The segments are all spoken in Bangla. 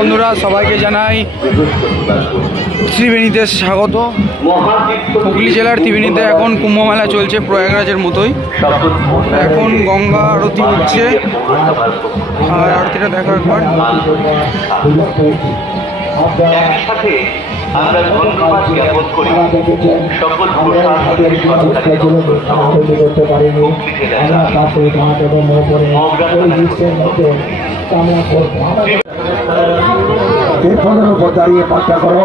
বন্ধুরা, সবাইকে জানাই ত্রিবেণীতে স্বাগত। হুগলি জেলার ত্রিবেণীতে এখন কুম্ভ মেলা চলছে, প্রয়াগরাজের মতোই। এখন গঙ্গা আরতি হচ্ছে, আর আরতিটা দেখো একবার। একসাথে আমরা ধন্যবাদ জ্ঞাপন করি সকল প্রশাসনের সরকারি উপর দাঁড়িয়ে পাঠা করো।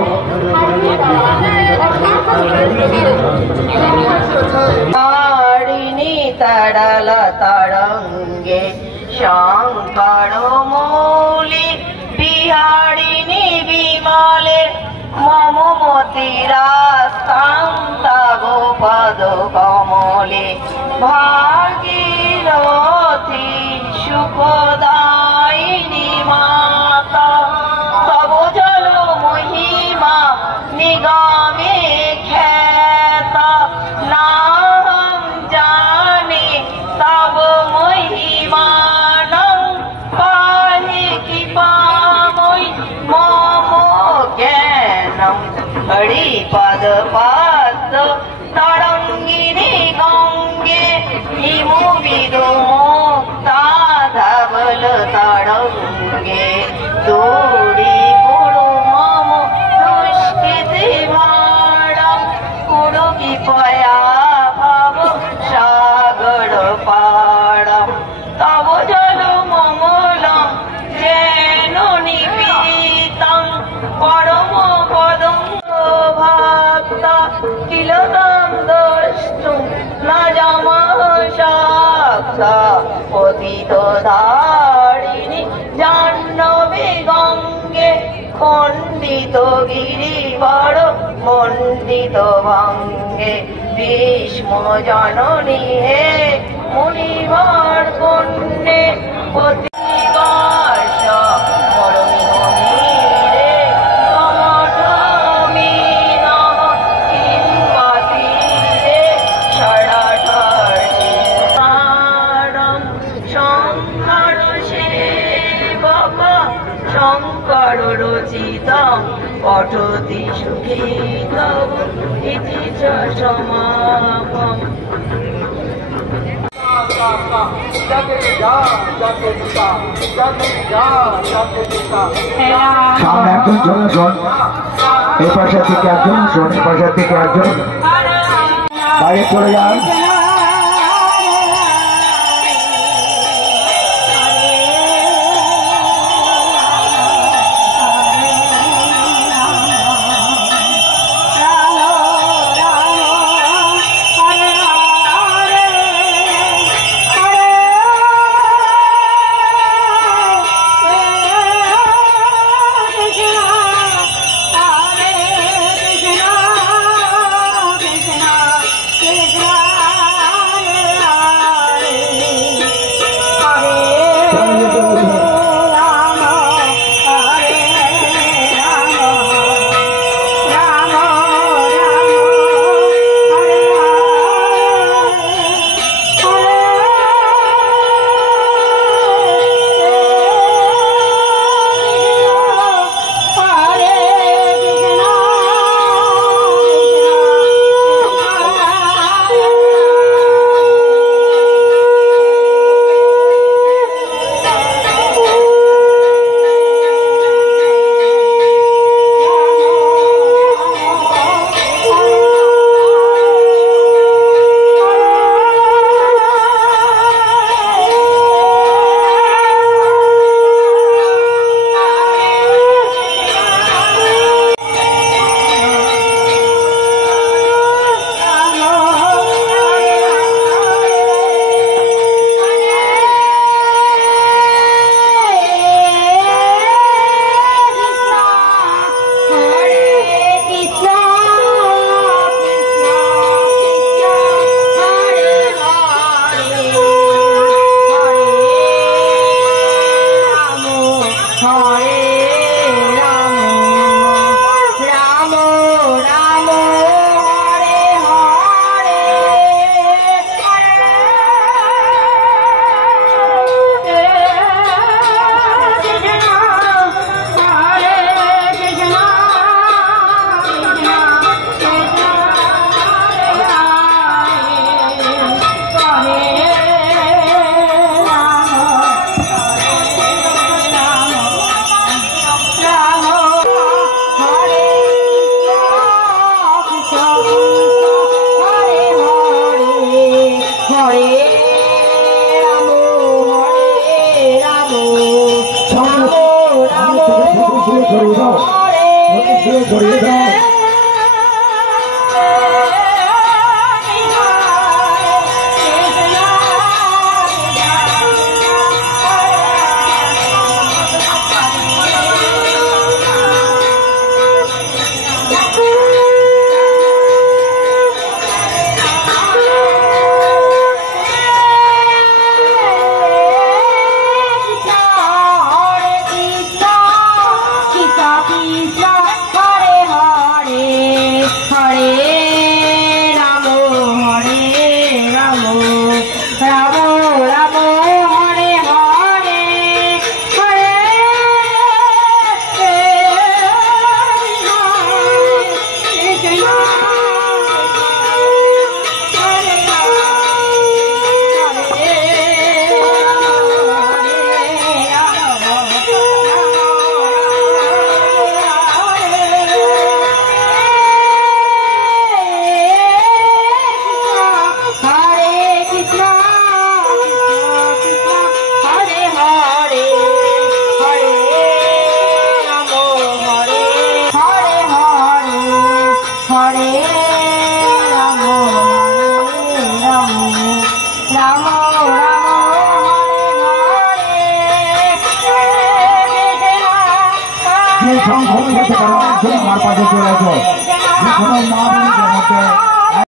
তড়ল তরঙ্গে শঙ্কর মৌলি বিহারিণী বিমলে মম মতিরাস্তাং তব পদ কমলে ভাগীরথী সুখদায়িনী মাতা তব জল মহিমা নিগমে খ্যাতা নাহং জানি তব মহিমানং পাহি কৃপাময়ি মম জ্ঞানম হরিপদ পদ্ম তরঙ্গিনী গঙ্গে হিমবিদু মুক্তা ধবল তরঙ্গে দৌড়ি কুরু মম দুষ্কৃতি ভারম কুরু কৃপয়া ভব সাগর পারম তব জল মঙ্গলম যেন নিপীতং পরম পদম ভক্তা কিলদম দ্রষ্টুম না জামহ সাক্ষা পতিত ধারিণী জাহ্নবী গঙ্গে খণ্ডিত গিরিবর মণ্ডিত ভঙ্গে ভীষ্ম জননী হে মুনিবর কন্যে প্রতিকাশ পরমিহনী রে কমঠমিনঃ কিংবাতি রে ষড়াঠর্ষি সারম শঙ্কর সেবক শঙ্কর রচিতম পঠতি সুখীতম ইতি চ সমাপম। সামনে একজন জন এই পাশে থেকে একজন শোন, এই পাশে থেকে একজন বাইরে চলে যান। Krishna হরে রাম রাম রাম হরে আমার পাশে চলে আসো।